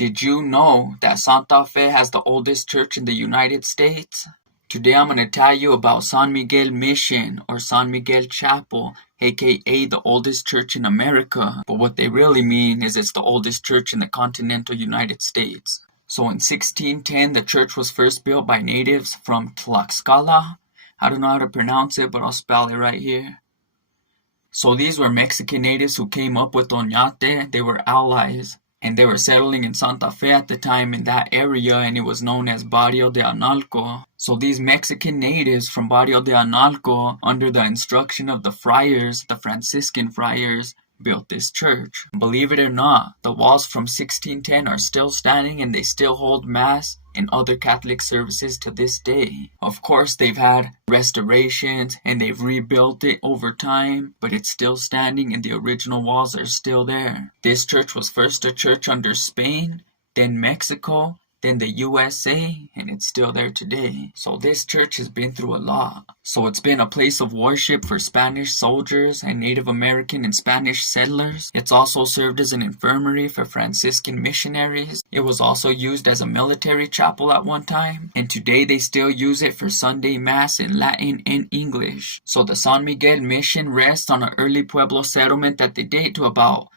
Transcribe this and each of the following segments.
Did you know that Santa Fe has the oldest church in the United States? Today I'm going to tell you about San Miguel Mission or San Miguel Chapel, aka the oldest church in America. But what they really mean is it's the oldest church in the continental United States. So in 1610, the church was first built by natives from Tlaxcala. I don't know how to pronounce it, but I'll spell it right here. So these were Mexican natives who came up with Oñate. They were allies. And they were settling in Santa Fe at the time in that area, and it was known as Barrio de Analco. So these Mexican natives from Barrio de Analco, under the instruction of the friars, the Franciscan friars, built this church. Believe it or not, the walls from 1610 are still standing and they still hold mass and other Catholic services to this day. Of course, they've had restorations and they've rebuilt it over time, but it's still standing and the original walls are still there. This church was first a church under Spain, then Mexico, then the U.S.A, and it's still there today. So this church has been through a lot. So it's been a place of worship for Spanish soldiers and Native American and Spanish settlers. It's also served as an infirmary for Franciscan missionaries. It was also used as a military chapel at one time, and today they still use it for Sunday Mass in Latin and English. So the San Miguel Mission rests on an early Pueblo settlement that they date to about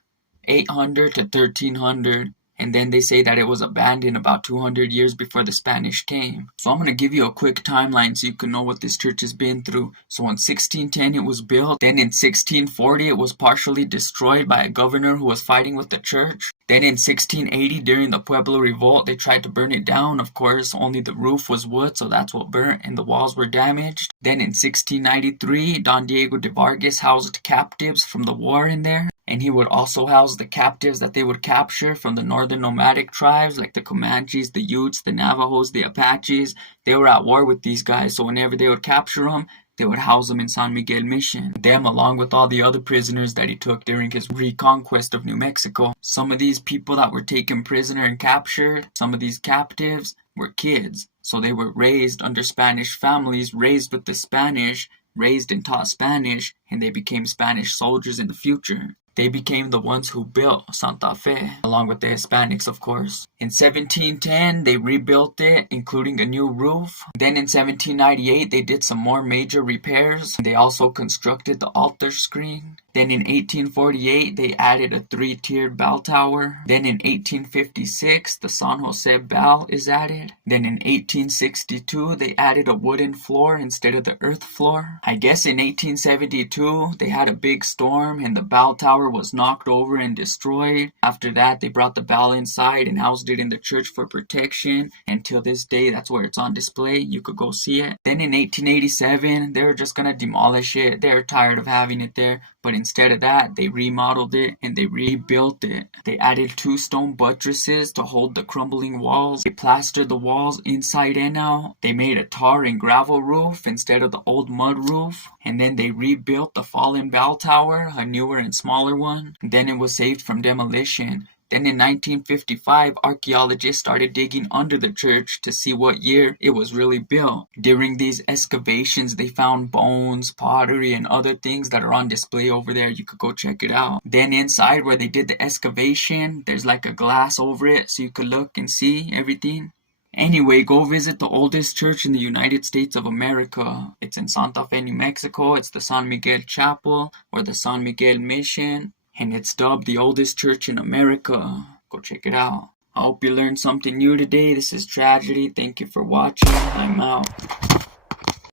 800 to 1300. And then they say that it was abandoned about 200 years before the Spanish came. So I'm going to give you a quick timeline so you can know what this church has been through. So in 1610 it was built. Then in 1640 it was partially destroyed by a governor who was fighting with the church. Then in 1680 during the Pueblo Revolt they tried to burn it down. Of course, only the roof was wood, so that's what burnt, and the walls were damaged. Then in 1693 Don Diego de Vargas housed captives from the war in there. And he would also house the captives that they would capture from the northern nomadic tribes like the Comanches, the Utes, the Navajos, the Apaches. They were at war with these guys, so whenever they would capture them, they would house them in San Miguel Mission. Them along with all the other prisoners that he took during his reconquest of New Mexico. Some of these people that were taken prisoner and captured, some of these captives were kids. So they were raised under Spanish families, raised with the Spanish, raised and taught Spanish, and they became Spanish soldiers in the future. They became the ones who built Santa Fe, along with the Hispanics, of course. In 1710, they rebuilt it, including a new roof. Then in 1798, they did some more major repairs. They also constructed the altar screen. Then in 1848, they added a 3-tiered bell tower. Then in 1856, the San Jose bell is added. Then in 1862, they added a wooden floor instead of the earth floor. I guess in 1872, they had a big storm and the bell tower was knocked over and destroyed. After that, they brought the bell inside and housed it in the church for protection. And till this day, that's where it's on display. You could go see it. Then in 1887, they were just gonna demolish it. They were tired of having it there. But instead of that, they remodeled it and they rebuilt it. They added 2 stone buttresses to hold the crumbling walls. They plastered the walls inside and out. They made a tar and gravel roof instead of the old mud roof. And then they rebuilt the fallen bell tower, a newer and smaller one. And then it was saved from demolition. Then in 1955, archaeologists started digging under the church to see what year it was really built. During these excavations, they found bones, pottery, and other things that are on display over there. You could go check it out. Then inside where they did the excavation, there's like a glass over it so you could look and see everything. Anyway, go visit the oldest church in the United States of America. It's in Santa Fe, New Mexico. It's the San Miguel Chapel or the San Miguel Mission. And it's dubbed the oldest church in America. Go check it out. I hope you learned something new today. This is Tragedy. Thank you for watching. I'm out.